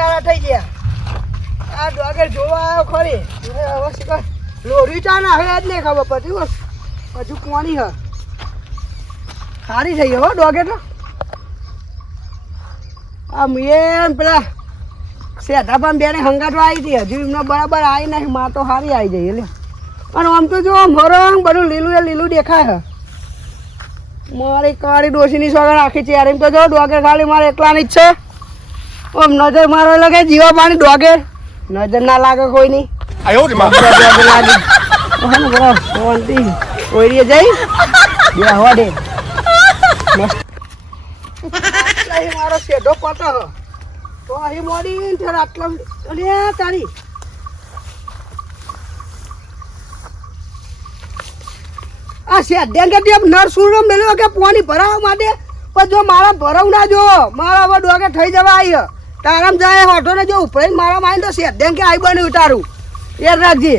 દાડા થઈ ગયા. આ ડોગર જોવા આવ્યો ખરી. હવે શીખર લોરી ચા ના હવે જ નહીં ખબર પડતી. હજુ કોની હ સારી થઈ ગયો હો ડોગર તો. આ મેં પેલા સેઠા પણ બેને હંગાટવા આવી હતી. હજુ એમને બરાબર આવી નહીં. માં તો સારી આવી જઈ એટલે. અને આમ તો જો મરંગ બધું લીલું એ લીલું દેખાય. મારી કાળી ડોશીની સોગર આખી ચેર એમ તો જો ડોગર ખાલી મારે એકલાની જ છે. આમ નજર મારો લાગે જીવા પાણી ડોગર નજર ના લાગે કોઈ નહીં. કોઈ જઈ હવા દે મારો શેઢો પતો તો અહીં મોડી આટલા તારી આ શેઢ કે નરસુર મેળવ્યો કે પાણી ભરાવા માટે. પણ જો મારા ભરવ ના જો મારા હવે ડોગે થઈ જવા આવી તારામ જાય હોટો ને જો ઉપરાઈ મારા માઇન્ડ તો શેઢ કે આવી બની ઉતારું એ રાખજે.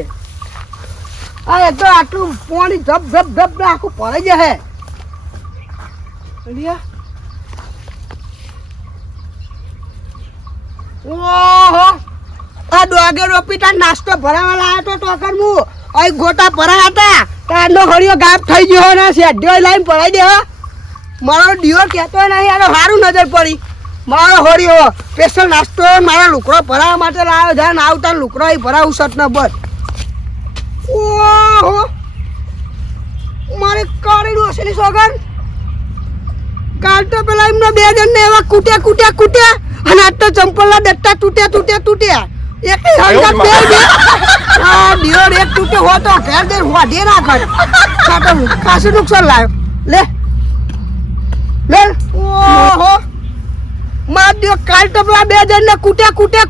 આ એક તો આટલું પાણી ધબ ધબ ધબ આખું ભરાઈ જાય. ઓહો આ ડોગે રોપીટા નાસ્તો ભરાવા લાવ્યો તો ટોકર હું અહીં ગોટા ભરાયા હતા તારનો હળિયો ગાયબ થઈ ગયો ને શેઢ્યો લાઈન ભરાઈ દે. મારો ડીઓ કહેતો નહીં આનો સારું નજર પડી. મારો હળિયો સ્પેશિયલ નાસ્તો મારો લુકડો ભરાવા માટે લાવ્યો છે ને આવતા લુકડો અહીં ભરાવું સત ને બસ. ઓહો મારે કાઢેલું હશે ની સોગન. કાલ તો પેલા એમને 2 જણને એવા કૂટ્યા અને આજ તો ચંપલના દટ્ટા તૂટ્યા. એક હંગત બે આ ડિયોર એક તૂટ્યો હો તો ઘેર દે વાઢી નાખત. ખાસું નુકસાન લાવ્યો. લે ઓહો માર દિયો કાલ તો પેલા 2 જણને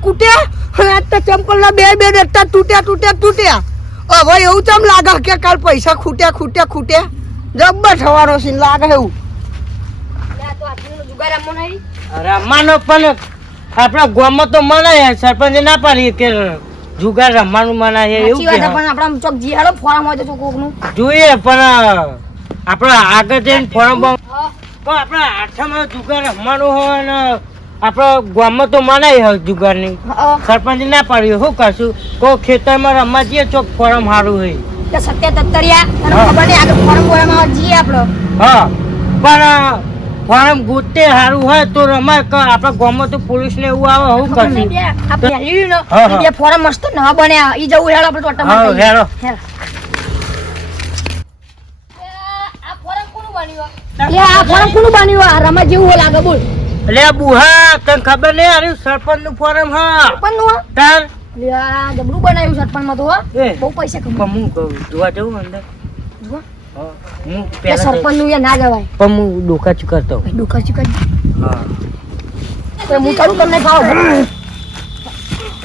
કૂટ્યા અને આજ તો ચંપલના બે દટ્ટા તૂટ્યા. હવે એવું ચમ લાગે કે કાલ પૈસા ખૂટ્યા જબ્બર થવાનો સીન લાગે એવું. રમવાનો પણ આપણા ગામમાં તો મનાય સરપંચ ના પાડીએ કે જુગાર રમવાનું મનાય એવું કે પણ આપણા ચોક જીહાડો ફોરમ હોય તો કોકનું જોઈએ પણ આપણે આગળ જઈને ફોરમ પણ આપણે આઠમાં જુગાર રમવાનું હોય ને આપણા ગામમાં તો મનાય હોય જુગારની. સરપંચ ના પાડીએ શું કરશું કોઈ ખેતરમાં રમવા જઈએ ચોક ફોરમ સારું હોય તો સત્ય તત્તરિયા ખબર નહીં આગળ ફોરમ બોરમાં જઈએ આપણો. હા પણ ફોરમ ગોતે સારું હોય તો રમાય કે આપણા ગામમાં તો પોલીસ ને એવું આવે શું કરશું. ફોરમ મસ્ત ન બન્યા ઈ જવું હેડો આપણે ટોટા માં હેડો. આ ફોરમ કોનું બન્યું આ રમા જેવું લાગે બોલ. લે બુહા તને ખબર નહીં આર્યું સરપંચ નું ફોરમ હા સરપંચ નું તાર જબરું બનાવ્યું સરપંચ માં તો બહુ પૈસા કમાય. હું કહું જોવા જવું અંદર હું સરપંચ નું ના જવાય પણ હું ડોકા ચૂકરતો ડોકા ચૂકર હા હું ચાલુ તમને ખાવ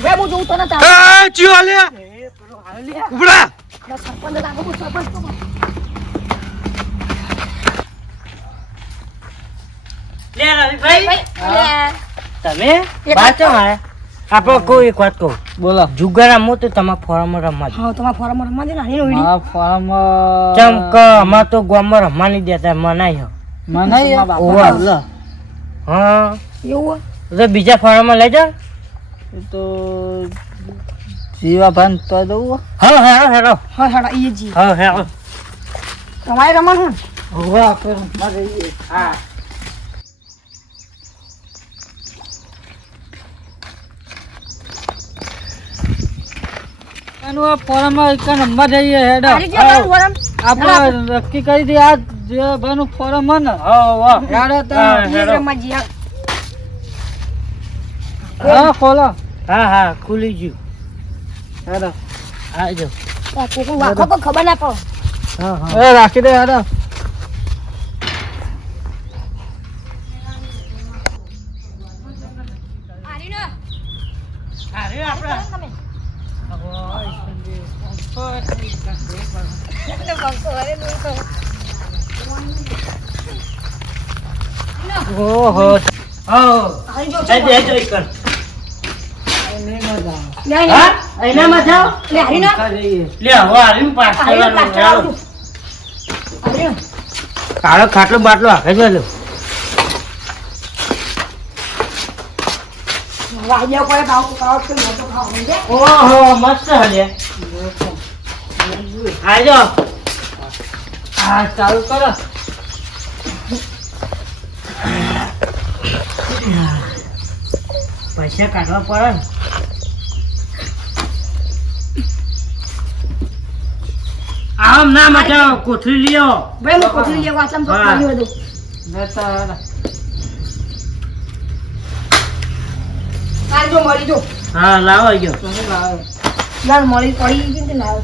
હવે હું જોઉં તને તાર ચિયો લે ઉભરા સરપંચ લાગો સરપંચ લે રવિભાઈ તમે બાચો મારે આપણે કોઈ એક વાત કહું બોલો જુગાર રમો તો તમારા ફોરમમાં રમવા દે. હા તમારા ફોરમમાં રમવા દે ને આની ઓડી હા ફોરમમાં ચમ કે અમાર તો ગામમાં રમવા નહીં દેતા મનાય હા એવું તો બીજા ફોરમમાં લઈ જા તો જીવા ભાન તો દઉં. હા હેડો હેડો હા હેડા ઈ જી હા હેડો તમારે રમવાનું હોવા પર મારે હા ફોરમમાં એક નંબર જઈએ હેડો આપણે નક્કી કરી દઈએ આ જે ભાઈનું ફોરમ હે ને હેડો તો હા ખોલો હા ખુલી ગયું હેડો આવજો ખબર ના પડે. એ રાખી દે હેડો ઓહો એનામાં જાઓ લે હરીના લે હવે આર્યું પાસ કરવાનું કાળો ખાટલો બાટલો હાકે જો લે વાગ્યા પડે ખાવ ખાવ તો મોટો ખાવ સમજે ઓહો મસ્ત હલે આજો હા ચાલુ કરો પૈસા કાઢવા પડે ને આમ ના મજા કોથળી લ્યો ભાઈ હું કોથળી લેવા આટલામાં તો હા. ખાલી હતું કાલ જો મળી જો હા લાવો ગયો લાલ મળી પડી ગઈ કે ના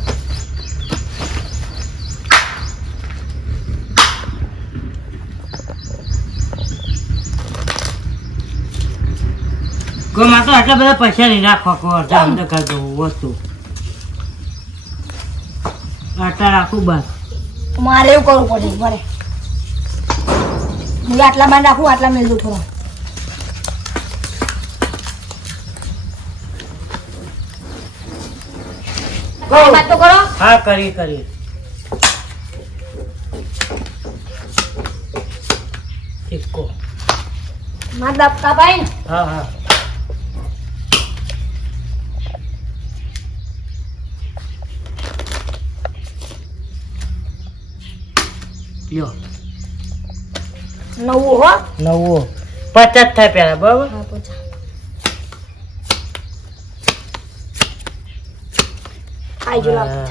કોઈ માં તો આટલા બધા પૈસા નહીં રાખવા કો અડધા અંદર કરી દઉં વસ્તુ આટલા રાખું બસ મારે એવું કરવું પડે મારે હું આટલા માં રાખું આટલા મેળ દઉં થોડા વાત તો કરો હા કરી સિક્કો માર દાબતા ભાઈ હા હા લ્યો નવું હો નવો 50 થાય પેલા બરાબર હા પૂછા આઈ જો લાવ હા.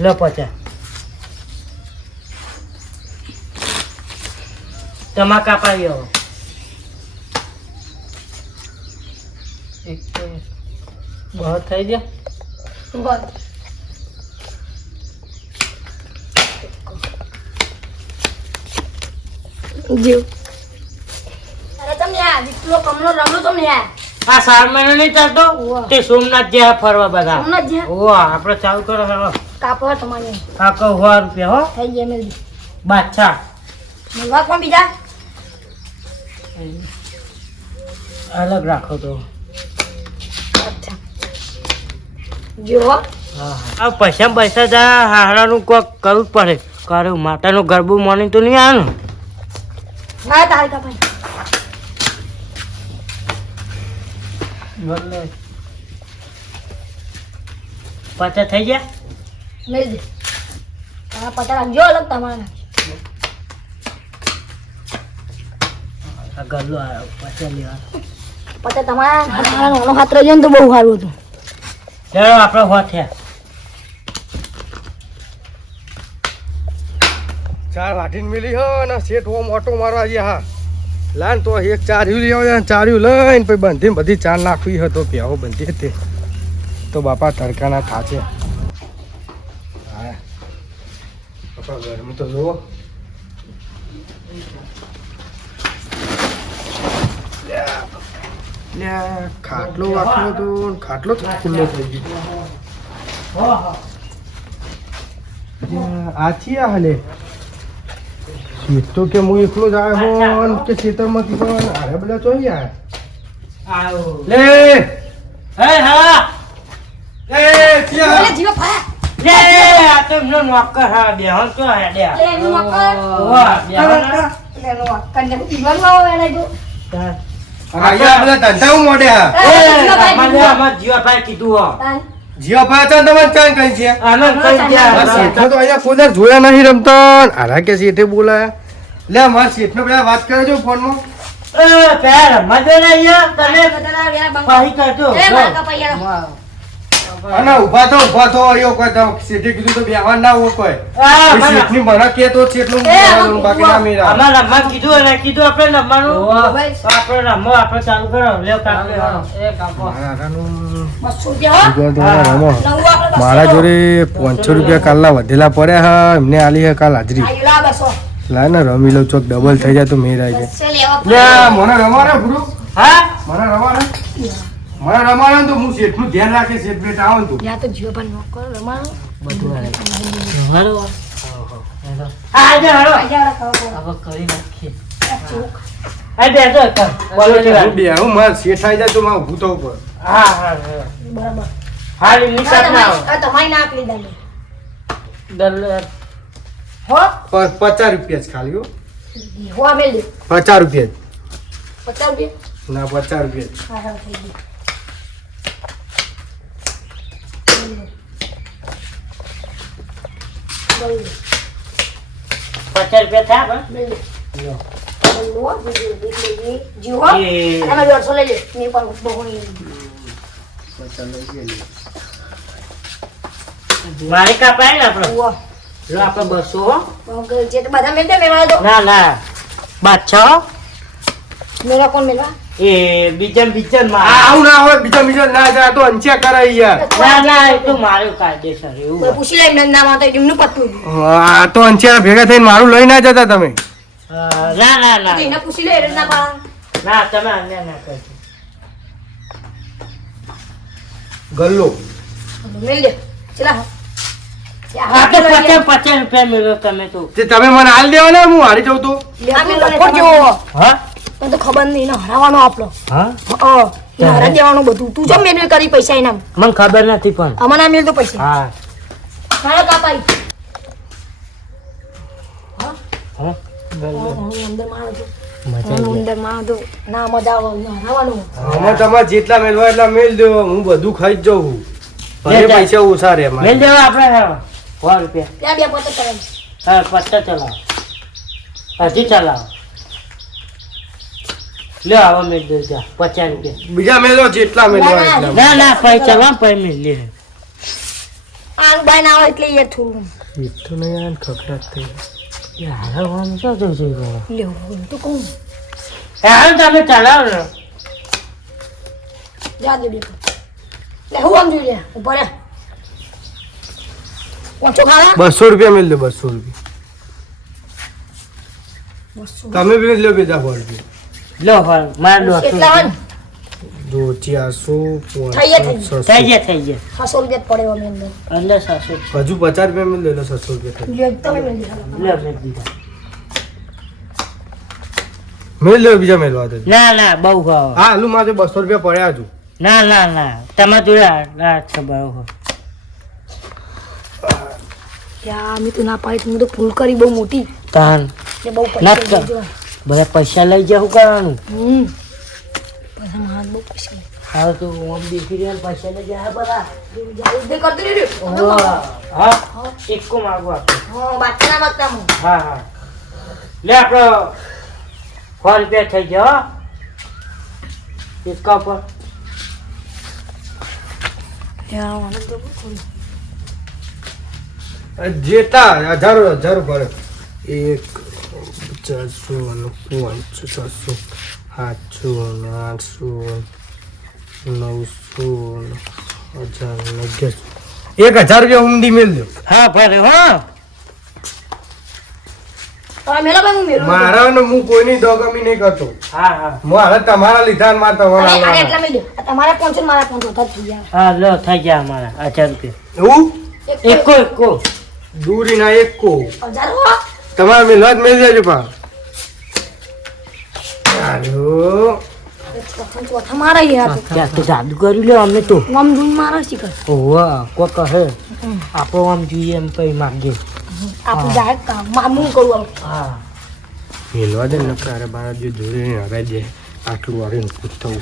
લો 50 તમા કાપાયો એક બહુ થઈ ગયા બોલ જીવ અરે તમને આ વિકલો કમનો રમલો તમને આ આ સાર મહિનો નહીં ચાલતો ઉવ્વ. તે સોમનાથ જ્યાં ફરવા બધા હમણાં જ જ્યાં ઓ આપણે ચાલુ કરો હવે કાપો તમારે આ કહો 100 રૂપિયા હો થઈ ગયા મેલ બાદશાહ મળવા કોણ બીજા અલગ રાખો તો અચ્છા જો હા આ પૈસા જા હારાનું કોક કરવું જ પડે કારણ માતાનું ગરબું મોની તો નહીં આવે ને હા તારી કાપાઈ બદલે 50 થઈ ગયા મેલ દે તારા પચાસ રાખજો અલગ તમારે આ ગલ્લો આવ્યો 50 લેવા પચાસ તમારા નાનો હાથ રહેજો ને તો બહુ સારું હતું ચાલો આપણે હો થયા ચાર વાટીને મિલી હો ને શેઠ ઓમ ઓટો મારવા ગયા હા લાન તો એક ચાર્યું લઈ આવ્યા ચાર્યું લઈને પછી બંધી બધી ચાર નાખવી હતો પ્યાવો બંધી હતી તો બાપા તડકાના થાચે હા બાપા ગરમી તો જુઓ ખાટલો વાંખ્યો હતો ને ખાટલો જ ખુલ્લો થઈ ગયો આ છીએ હાલે શેઠ તો કે હું એકલો જ આવ્યો હોન કે ખેતરમાંથી પણ આરે બધા ચોઈ આવ્યા આવો લે હે હા એ ક્યાં ઓલે જીવો ફાયા લે આ તો એમનો નોકર હા બેહન તો હે દે લે એનું મકર વાહ બેહન લે એનું મકર ને પીવાનું આવો એને જો અહીંયા બધા ધંધા હું મોડે હા અમાર જીવાભાઈ કીધું હો તાન જીવા ભાઈ હતા તમે ચાં કઈ છે આનંદ કઈ આ ગયા શેઠો તો અહીંયા કોઈ દર જોયા નહીં રમતા આરા કે શેઠે બોલાયા લે મારા શેઠને પેલા વાત કરે જો ફોનમાં એ પેર મદે ને અહીંયા તને બદલા ગયા બંગ પાહી કરજો એ માર કપાયા અને ઊભા થો એવો કોઈ તો શેઠે કીધું તો બેહવાન ના હોય કોઈ આ એ શેઠની મને કે તો શેઠનું બોલાવાનું, બાકી ના મેરા અમાર રમવા કીધું અને કીધું આપણે રમવાનું ભાઈ તો આપણે રમો આપણે ચાલુ કરો લ્યો કાપલે એ કાપો આરાનું 200 રૂપિયા હો જુગાર તો રમો નવું આપણે મારા જોડે 500 રૂપિયા કાલના વધેલા પડ્યા હા એમને આલી હે કાલ હાજરી આયુલા 200 લાય ને રમી લઉં ચોક ડબલ થઈ જાય તો મેરા છે સે લેવા લે મને રમાડે ગુરુ હા મને રમાડે તો હું શેઠનું ધ્યાન રાખે શેઠ બેટા આવો ને તું યા તો જીવો પણ નોકર રમાણો બધું હાલે હાલો આ જે હાલો આયા ખાવ હવે કરી નાખીએ ચોક આ બે જો કર બોલો છે હું બે હું માર શેઠ આવી જાય તો મારે ઊભું થવું પડે હા હા બરાબર હાલ નિકાલ ના આ તમારી નાક લીધા લે દલ હો 50 રૂપિયા જ ખાલી હો હો મેલ દે 50 રૂપિયા જ. 50 રૂપિયા ના 50 રૂપિયા હા હા થઈ ગયું 50 રૂપિયા થયા પણ? જીવો અને 150 લઈ લે મેં પણ બહુ નહીં મારે કાપાય ને આપણે વાહ જો આપણે 200 હો. જે તો બધા મેલ દે મેળવા દો ના ના બાદશાહ મેળવા કોણ મેળવા એ બીજન આ મારે આવું ના હોય બીજા ના જાય તો અંચ્યા કરાય યાર ના ના એ તો મારું કાયદેસર એવું કોઈ પૂછી લે એમને નામ આવતા એમનું પત્તું આ તો અંચ્યા ભેગા થઈને મારું લઈ ના જતા તમે ના ના ના તો એને પૂછી લે એટલે ના પાડે ના તમે અન્ય ના કરજો ગલ્લો મેલ દે ચલા આ તો 50 રૂપિયા મેળવો તમે તો તે તમે મને હાલ દેવા ને હું હારી જાઉં તો હા તને તો ખબર નહીં ને હરાવાનો આપણો હા હરા દેવાનું બધું તું જો મેલ કરી પૈસા એના મને ખબર નથી પણ અમાર ના મેલ તો પૈસા હા મારા કાપાઈ હા અંદર મારો તો અંદર મારો તો ના મજા આવે હરાવાનું અમે તમારે જેટલા મેળવા એટલા મેળ દો હું બધું ખાઈ જ જાઉં ભલે પૈસા ઓછા રે મેલ દેવા આપણે 100 રૂપિયા ત્યાં બે પત્તા કરે હા 50 ચલાવો હજી ચલાવો લે આવો મેલ દે જા 50 રૂપિયા બીજા મેળો જેટલા મેળવા એટલા ના ના પૈ ચલાવ પૈ મેલ લે આનું બાય ના આવે એટલે યાર થોડું એટલું નહીં યાર ખખડાટ થઈ યાર આમ તો જોઈ લેવું તો કહું હાલ તમે ચલાવો ને જા દે બે લે હું આમ જોઈ લે ઉપર રે ઓછો ખાવા 200 રૂપિયા મેળ દો 200 રૂપિયા તમે બી લો બીજા 100 રૂપિયા લો હાલ માર લો કેટલા હન દો 400 થઈ ગયા. થઈ ગયા 600 રૂપિયા પડે અમે અંદર અંદર 700 હજુ 50 રૂપિયા મેળ લો 700 રૂપિયા લે તમે મેલ દે લે મેલ દીધા મેળ લો બીજા મેળવા દે ના ના બહુ ખાવ હા હાલું મારે 200 રૂપિયા પડ્યા હજુ ના ના ના તમારે જોડે આ છે બરાબર યા અમે તો ના પાડી તું તો ભૂલ કરી બહુ મોટી તાન એટલે બહુ ના પૈસા કર. બધા પૈસા લઈ જાય શું કરવાનું પૈસા મારા બહુ પૈસા લે. હા તો આમ દેખી રહ્યા પૈસા લઈ જાય બધા ઉદ્ધે કરતો રહ્યો હા એકો માગો આપણે હા બાતના બાતના હું હા હા લે આપણો 100 રૂપિયા થઈ જાય હો इसका ऊपर યા મને તો બહુ ખોલું. જેટલા હજારો ભરે 1 400 500 700 800 900 1000 રૂપિયા ઊંડી મેળ દો हाँ भरे हाँ તમે મેલો ભાઈ હું મેલો મારા ને હું કોઈની દોગમી નહીં કરતો हाँ हाँ મારે તમારા લીધા ને મારે તમારા અરે લેવાના. એટલા મેલો તમારા 500 મારા 500 થા થઈ ગયા हाँ लो थी गया हमारा 1000 रुपये એવું एको एको દૂરી ના એક કો 1000 હો તમારે મેળવા જ મેળ દેજો પા હાલો ચોથા મારા યાર क्या तो जादू कर लो हमने तो આમ ધૂન મારા શીખર वाह को कहे आप हम जुए हम पे मांगे આપણે જાય કામ મામું કરું આવું हाँ મેળવા દે ને તારે બાર જે દૂરી ને હરાઈ દે આટલું વાળીને પૂછતું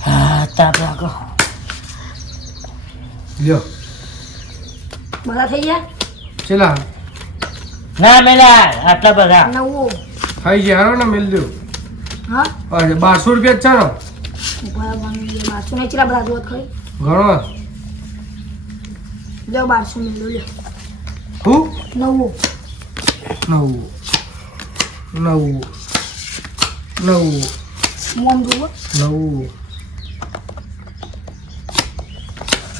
हाँ ताप लागो લ્યો બધા થઈ ગયા ચલા ना मेला आटला बड़ा નવો થઈ ગયા હારો ને મેળ દો હા 1200 રૂપિયા જ ચાલો બરાબર બારસો ને ચલા બધા જોત ખરી ઘણો લ્યો 1200 મેલો લ્યો હું નવો નવું નવું નવું મોમ જોવો નવું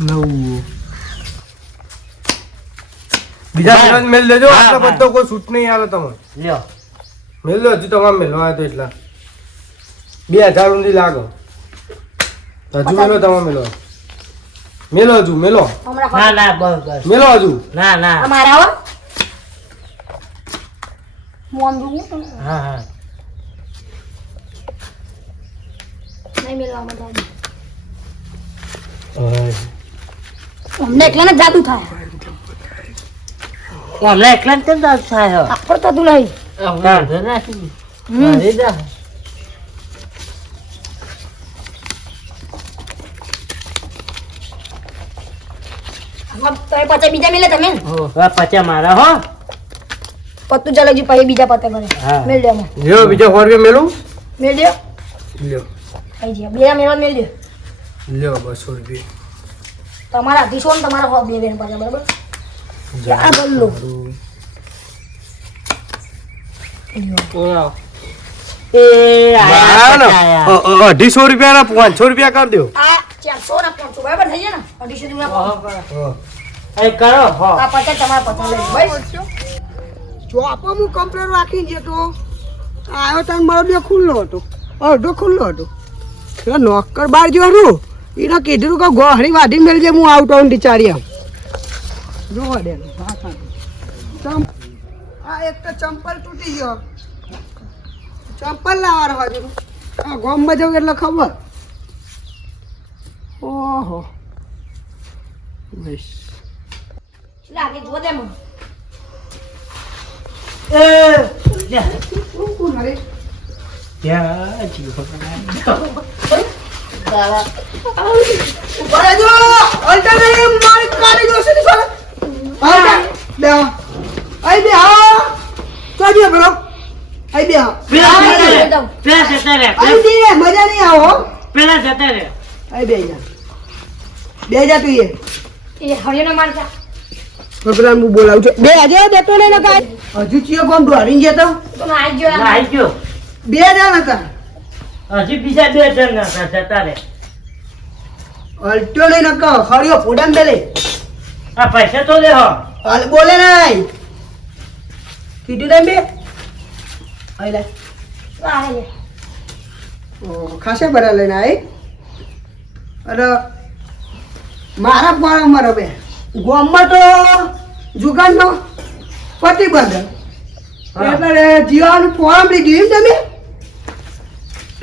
નવું બીજા હા. મેળવા મેળ દેજો હા, આટલો હા. બધો કોઈ છૂટ નહીં આલે તમને लो મેળ દો હજુ તમારે મેળવા તો એટલા 2000 ઊંધી લાગો હજુ મેલો તમારે મેળવા મેલો હજુ મેલો હમણાં ना ना बस बस મેલો હજુ ना ना અમારા હો મોમ જોવો हाँ हाँ નહીં મેલવા બધા અમને એકલાને જાદુ થાય અમને એકલા કેમ થાય આપણે તો તું નહીં વાંધો નથી મારી જા તમે પતે બીજા મેલે તમે પચા મારા હો પત્તું ચાલે પછી બીજા પતે મને હા. મેલ દે અમે લ્યો બીજો 100 રૂપિયા મેલું મેલ દે લ્યો આઈ જા બીજા મેળવા મેલ દે લ્યો 200 રૂપિયા તમારા અઢીસો ને તમારા હો બે બેન પાછા બરાબર આ બલ્લો એ ના, ના. આયા 250 રૂપિયા 500 રૂપિયા કરી દો આ 400 ના 500 બરાબર થઈ જાય ને અઢીસો ની એ કરો હો આ પચાસ તમારા પચાસ લઈ ભાઈ ચોપો હું કમ્પ્લેટ રાખીને જતો આવ્યો તાર મારો બે ખુલ્લો હતો અડધો ખુલ્લો હતો એટલે નોકર બાર જો હતું એને કીધું કે ગોહળી વાઢી મેળજે હું આઉટ આઉન ટીચારી આમ જોવા દે આ એક તો ચંપલ તૂટી ગયો ચંપલ લાવવાનો હજુ આ ગોમમાં જવું એટલે ખબર ઓહો બસ લાગે જો દે મને કોણ અરે ત્યાં જીવ બરે જો અલ્ટા નહીં મારી કાઢી દો છે સાલા અલ્ટા બે આઈ બે હા તો જે બરો આઈ બે હા પેલા જતા રે આઈ બે મજા નહીં આવો પેલા જતા રે આઈ બે જા તું એ હરિયાણા મારતા પેલા હું બોલાવું છું બે આજે બેઠો નહીં નકા હજુ ચિયો કોણ દોડીને જતો તો આઈ જો આવી ગયો બે જણ હતા હજી બીજા 2 જણ હતા જતા રે અલ્ટો નહીં નકા હરિયો ફોડામ બેલે આ પૈસા તો લે હો હાલ બોલે નહીં કીધું ને બે આઈ લે આય ઓ ખાસે બરા લઈને આવી અને મારા ફોરમમાં રમે ગામમાં તો જુગારનો પ્રતિબંધ એટલે જીવાનું ફોરમ લીધું એમ તમે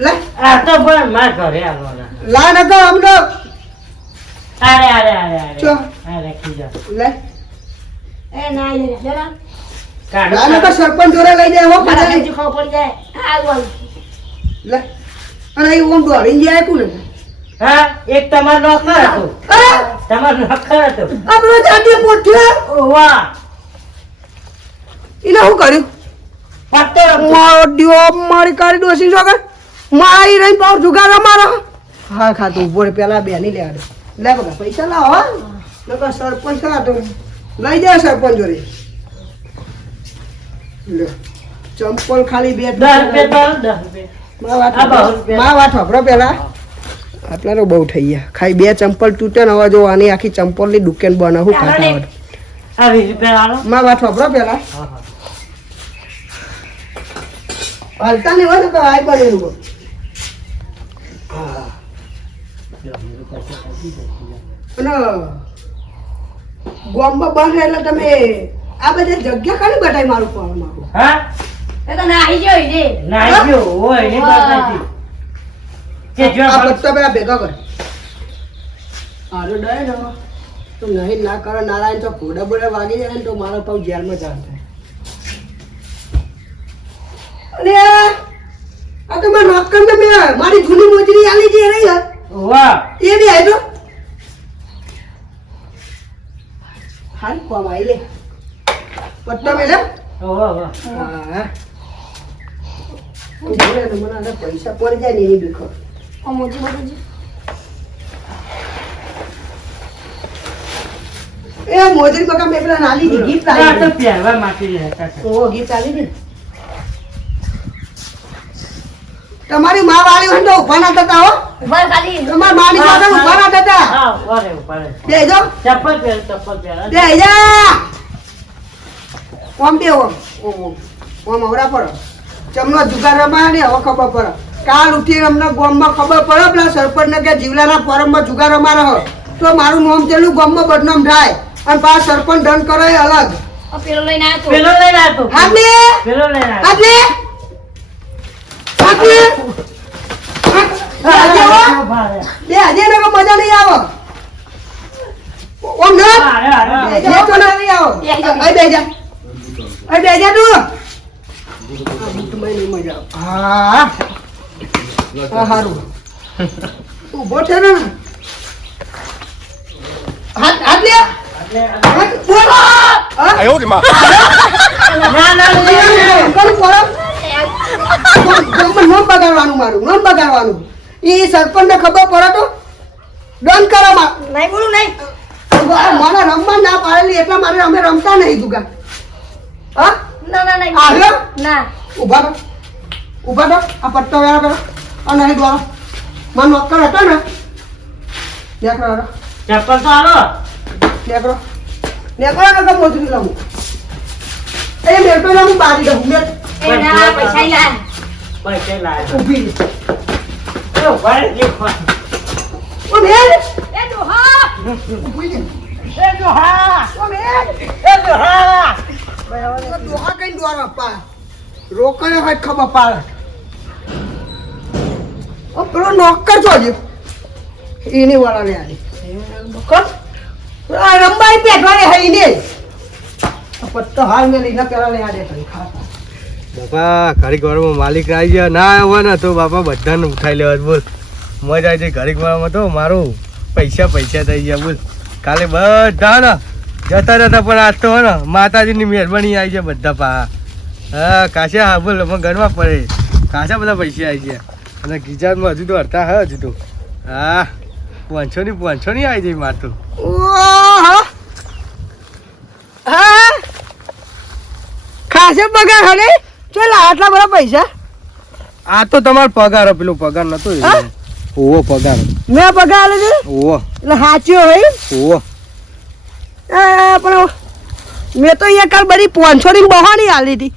લે આ તો પણ માર ઘરે આવવાના લા નતો અમને અરે ચો. અરે ખીજા લે એ ના લે જરા લા નતો સરપંચ જોડે લઈ જાય હો મારા બધા હજી ખબર પડી જાય આ બોલ લે અને એ ઓમ દોડીને જાય કુને હા એક તમાર નોકર હતો અરે તમાર નોકર હતો આપણો જાતી પોઠ્યો વાહ એને શું કર્યું પત્તો મારો દીવો મારી કાઢી ડોસી છો કે મારી રહી પાવ જુગાર અમારો હા ખાતું ઉભો રે પેલા બેની લે આડે લે બગા પૈસા લાવો નકર સરપંચ ખાતું લઈ જાય સરપંચ જોડે લે ચંપલ ખાલી બે 10 રૂપિયા તો 10 રૂપિયા આ બહુ રૂપિયા. માં વાત વાપરો પેલા આટલા તો બહુ થઈ ગયા ખાઈ બે ચંપલ તૂટે ને હવે જો આની આખી ચંપલની દુકાન બનાવું ખાતા હોય આ 20 રૂપિયા આલો માં વાત વાપરો પેલા હા હા હાલતા નહીં હોય ને તો આય બનેલું હોય. હા અને ગામમાં બંધ એટલે તમે આ બધી જગ્યા ખાલી બતાવી મારું ફોન મારું હા એ તો ના આવી જોઈ દે ના ગયો હોય ને બતાતી કે જો આ પત્તા પેલા ભેગા કર આરો ડરે ને તો નહીં ના કરે નારાયણ તો ઘોડા બોડા વાગી જાય ને તો મારો પાવ જેલમાં જાન થાય અરે આ તો મારા નોકર ને મેં મારી જૂની મજૂરી આલી જે રહી હે વાહ એ બી આય તો હારી કોમ આઈ લે પટ્ટા મેલે વાહ વાહ હા તું બોલે ને મને આને પૈસા પડી જાય ને એની બીકો ઓ મોજી બતાજી એ મોજરી બકા મેં પેલા નાલી દી ગિફ્ટ આ તો આલી પહેરવા માટે લેતા છે ઓ ગિફ્ટ આલી દી તમારી માં વાળી હોય તો ઉભા ના થતા હો ઉભા ખાલી તમારી માની સાથે ઉભા ના થતા હા વારે ઉપર બેજો ચપ્પલ પહેર બેજા ઓમ બે ઓમ ઓમ આવડા પડો ચમનો જુગાર રમાય ને હવે ખબર પડે કાલ ઉઠીને અમને ગામમાં ખબર પડે પેલા સરપંચને કે જીવલાના ફોરમમાં જુગાર રમાડે હો તો મારું નામ તેલું ગામમાં બદનામ થાય અને પાછા સરપંચ દંડ કરે એ અલગ આ પેલો લઈને આવ્યો તો પેલો લઈને આવતો હાથ લે પેલો લઈને આવતો હાથ લે હાથ લે બે આજે હો બે આજે ને મજા નહીં આવે જે તો ના લઈ આવો અહીં બેસી જા અહીં બેસી જા તું બૂટમાં નહીં મજા આવે. હા હારું ઊભો છે ને હાથ લે હાથ બોલો આયો રે માં નોમ બગાડવાનું મારું નોમ બગાડવાનું એ સરપંચ ને ખબર પડે તો ડન કરો માં નહીં બોલું નહીં. મને રમવા ના પાડેલી એટલે મારે અમે રમતા નહીં દુગા હા ના નહીં. આવ્યો ના. ઉભા રહો આ પટ્ટો વેળા કરો અને અહીં દોડો મારો નોકર હતો ને નેકરો ચપ્પલ તો આલો નેકરો ને મોજરી લઉં એ મેં પેલા હું બારી દઉં મેં એ ના પૈસા લા. પૈસે લાયા ઊભી એ ઉભા રહે જે ખવા. ઓ મેં એ ડોહા. ઊભી એ જોહા ઓ મેં એ જોહા દોહા કઈ દોરા પા રોકડે હોય ખબર પાડે ઓ પેલો નોકર જોજો એની વાળા ને આલી નોકર રંબાઈ પેટવાને હઈ ને પત્તો હાલ મે લઈને પેલા લે આડે કરી ખાતા બાપા ઘડીક વારમાં માલિક આવી ગયા ના આવ્યો ને તો બાપા બધાને ઉઠાઈ લેવા જ બોલ મજા આવી જાય ઘડીક વારમાં તો મારું પૈસા થઈ ગયા બોલ કાલે બધા ને જતા પણ આજ તો હે ને માતાજીની મહેરબાની આવી જાય બધા પા હા કાશા હા બોલ અમે ગણવા પડે કાશા બધા પૈસા આવી ગયા અને ગીજામાં હજુ તો હડતા હા હજુ તો હા 500 ની આવી જાય માર તો ઓહો હા ખાસે પગાર હલે ચલ આટલા બધા પૈસા આ તો તમારો પગાર પેલો પગાર નતો હા? ઓવો પગાર મેં પગાર આલે છે ઓવો એટલે સાચ્યો હોય ઓવો પણ મેં તો અહીંયા કાલ બધી 500 ની બહાની આલી હતી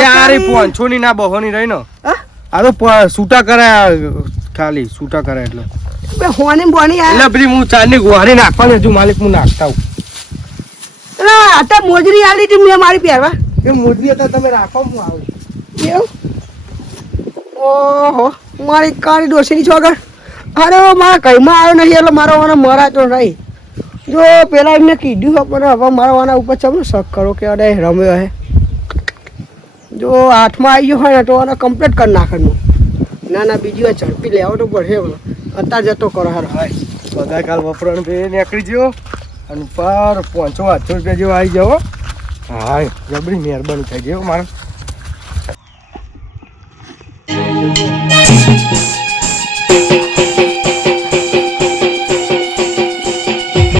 એ આ રે 500 ની ના બહોની રહી ને હા આ તો છૂટા કરાયા ખાલી છૂટા કરાય એટલે બે હોની બોની આ એટલે પેલી હું ચારની ગુહારી નાખવાની હજુ માલિક હું નાખતા હું એટલે આ તો મોજરી આલી હતી મેં મારી પહેરવા એ મોજરી હતા તમે રાખો હું આવું એવું ઓહો મારી કાળી ડોસીની છોકર અરે મારા કઈમાં આવ્યો નહીં એટલે મારો વાના મરાતો નહીં જો પેલા એમને કીધું હોય પણ હવે મારા વાના ઉપર ચમનો શક કરો કે અરે રમ્યો હે જો હાથમાં આવી ગયો હોય ને તો આને કમ્પ્લીટ કરી નાખવાનું ના બીજી વાર ઝડપી લેવો તો પડે અત્યારે જતો કરો હારો બધા કાલ વપરાણ બે નીકળી ગયો અને પર 500 રૂપિયા જેવો આવી જાઓ હા જબરી મહેરબાની થઈ ગયો મારા